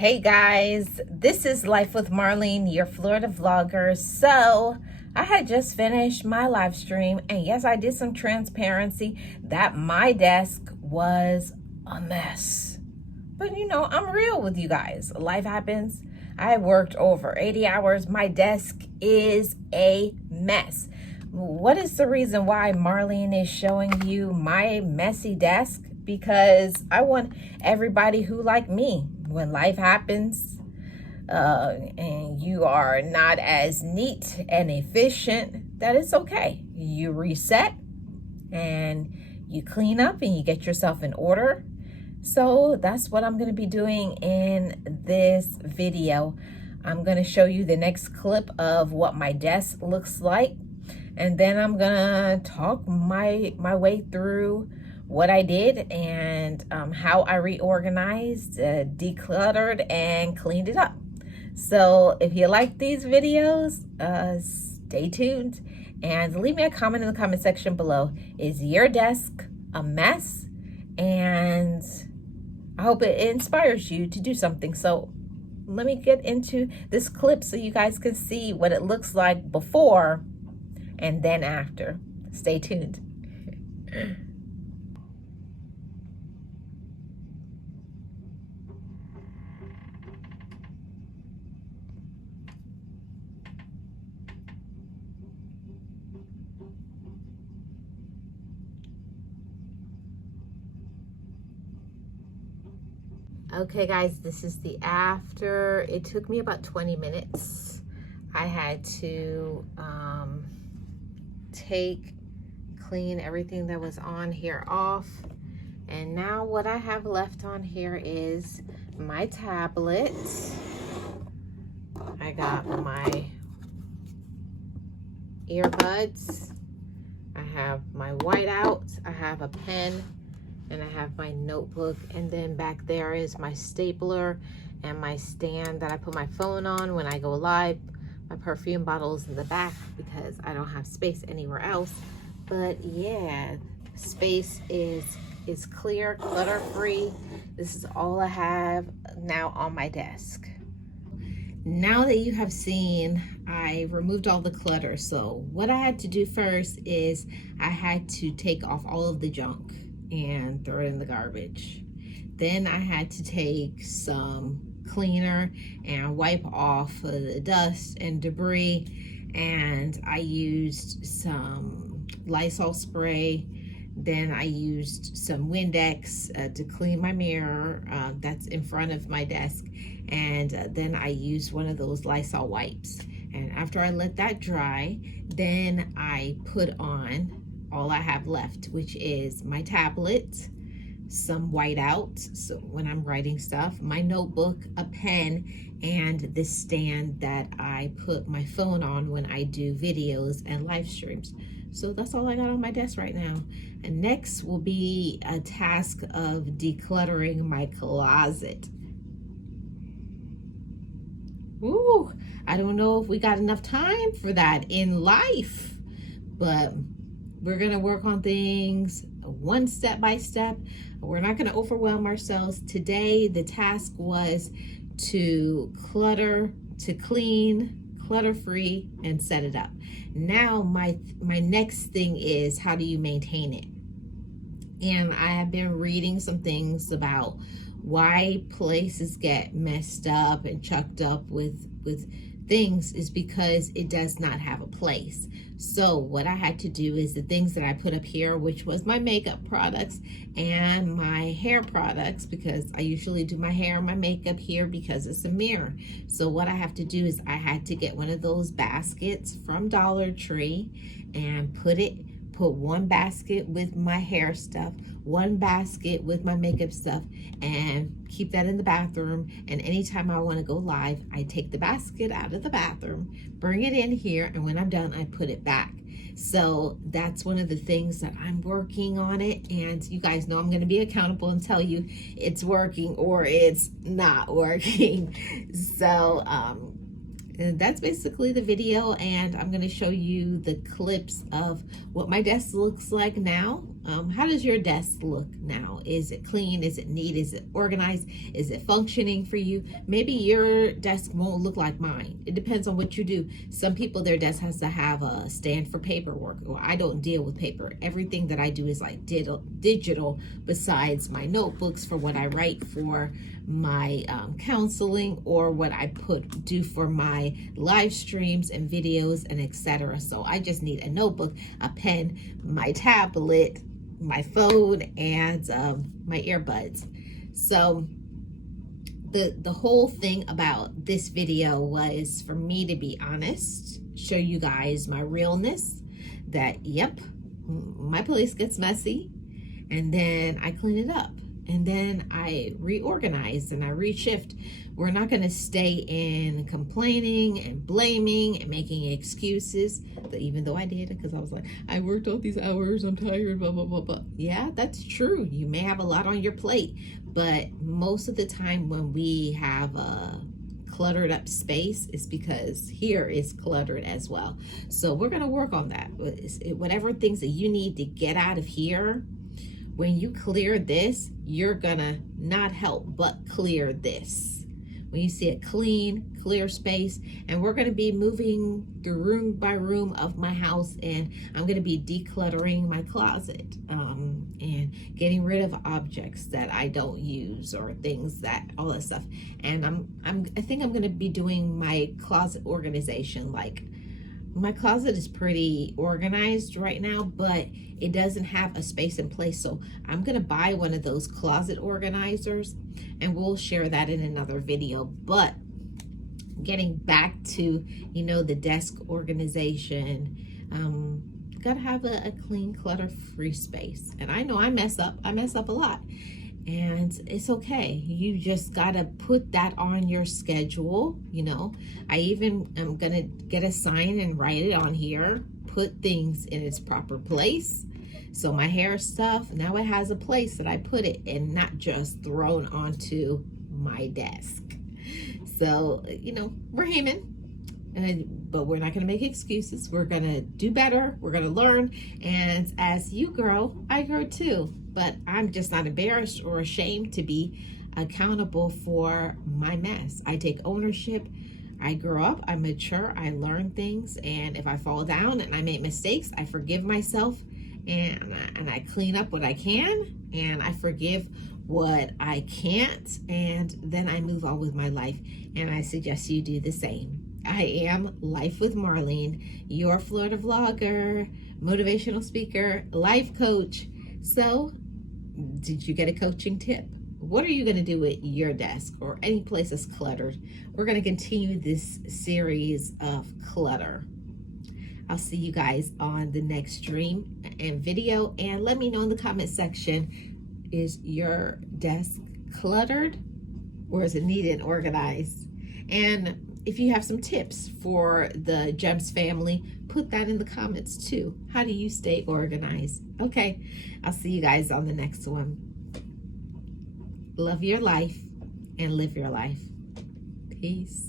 Hey guys, this is Life with Marlene, your Florida vlogger. So I had just finished my live stream, and yes, I did some transparency that my desk was a mess. But you know, I'm real with you guys. Life happens. I worked over 80 hours. My desk is a mess. What is the reason why Marlene is showing you my messy desk? Because I want everybody who, like me, when life happens and you are not as neat and efficient, that it's okay. You reset and you clean up and you get yourself in order. So that's what I'm going to be doing in this video. I'm going to show you the next clip of what my desk looks like. And then I'm going to talk my way through what I did and how I reorganized, decluttered, and cleaned it up. So if you like these videos, stay tuned and leave me a comment in the comment section below. Is your desk a mess? And I hope it inspires you to do something. So let me get into this clip so you guys can see what it looks like before and then after. Stay tuned. Okay guys, this is the after. It took me about 20 minutes. I had to clean everything that was on here off. And now what I have left on here is my tablet. I got my earbuds. I have my whiteout. I have a pen. And I have my notebook, and then back there is my stapler and my stand that I put my phone on when I go live. My perfume bottles in the back because I don't have space anywhere else. But yeah, space is clear, clutter-free. This is all I have now on my desk. Now that you have seen, I removed all the clutter. So what I had to do first is I had to take off all of the junk and throw it in the garbage. Then I had to take some cleaner and wipe off the dust and debris, and I used some Lysol spray. Then I used some Windex to clean my mirror that's in front of my desk, and then I used one of those Lysol wipes. And after I let that dry, then I put on all I have left, which is my tablet, some whiteout, so when I'm writing stuff, my notebook, a pen, and this stand that I put my phone on when I do videos and live streams. So that's all I got on my desk right now. And next will be a task of decluttering my closet. Ooh, I don't know if we got enough time for that in life, but we're going to work on things one step by step. We're not going to overwhelm ourselves. Today, the task was to clutter, to clean, clutter-free, and set it up. Now, my next thing is, how do you maintain it? And I have been reading some things about why places get messed up and chucked up with things is because it does not have a place. So what I had to do is the things that I put up here, which was my makeup products and my hair products, because I usually do my hair and my makeup here because it's a mirror. So what I have to do is I had to get one of those baskets from Dollar Tree and put one basket with my hair stuff, one basket with my makeup stuff, and keep that in the bathroom. And anytime I want to go live, I take the basket out of the bathroom, bring it in here, and when I'm done, I put it back. So that's one of the things that I'm working on it. And you guys know I'm going to be accountable and tell you it's working or it's not working. So And that's basically the video, and I'm going to show you the clips of what my desk looks like now How does your desk look now? Is it clean? Is it neat? Is it organized? Is it functioning for you? Maybe your desk won't look like mine. It depends on what you do. Some people, their desk has to have a stand for paperwork. Well, I don't deal with paper. Everything that I do is like digital, besides my notebooks for what I write for my counseling, or what I do for my live streams and videos and etc. So I just need a notebook, a pen, my tablet, my phone, and my earbuds. So the whole thing about this video was for me to be honest, show you guys my realness, that yep, my place gets messy, and then I clean it up, and then I reorganize and I reshift. We're not going to stay in complaining and blaming and making excuses, even though I did, because I was like, I worked all these hours, I'm tired, blah, blah, blah, blah. Yeah, that's true. You may have a lot on your plate, but most of the time when we have a cluttered up space, it's because here is cluttered as well. So we're going to work on that. Whatever things that you need to get out of here, when you clear this, you're gonna not help but clear this. When you see a clean, clear space, and we're gonna be moving through room by room of my house, and I'm gonna be decluttering my closet and getting rid of objects that I don't use, or things that, all that stuff. And I think I'm gonna be doing my closet organization. Like, my closet is pretty organized right now, but it doesn't have a space in place. So I'm gonna buy one of those closet organizers, and we'll share that in another video. But getting back to, you know, the desk organization, gotta have a clean, clutter-free space. And I know I mess up a lot, and it's okay. You just gotta put that on your schedule. You know, I even am gonna get a sign and write it on here, put things in its proper place. So my hair stuff, now it has a place that I put it, and not just thrown onto my desk. So, you know, we're human, but we're not gonna make excuses. We're gonna do better, we're gonna learn, and as you grow, I grow too. But I'm just not embarrassed or ashamed to be accountable for my mess. I take ownership. I grow up, I mature, I learn things, and if I fall down and I make mistakes, I forgive myself, and I clean up what I can, and I forgive what I can't, and then I move on with my life. And I suggest you do the same. I am Life with Marlene, your Florida vlogger, motivational speaker, life coach. So, did you get a coaching tip? What are you going to do with your desk or any place that's cluttered? We're going to continue this series of clutter. I'll see you guys on the next stream and video, and let me know in the comment section, is your desk cluttered or is it neat and organized? And if you have some tips for the Gems family, put that in the comments too. How do you stay organized? Okay, I'll see you guys on the next one. Love your life and live your life. Peace.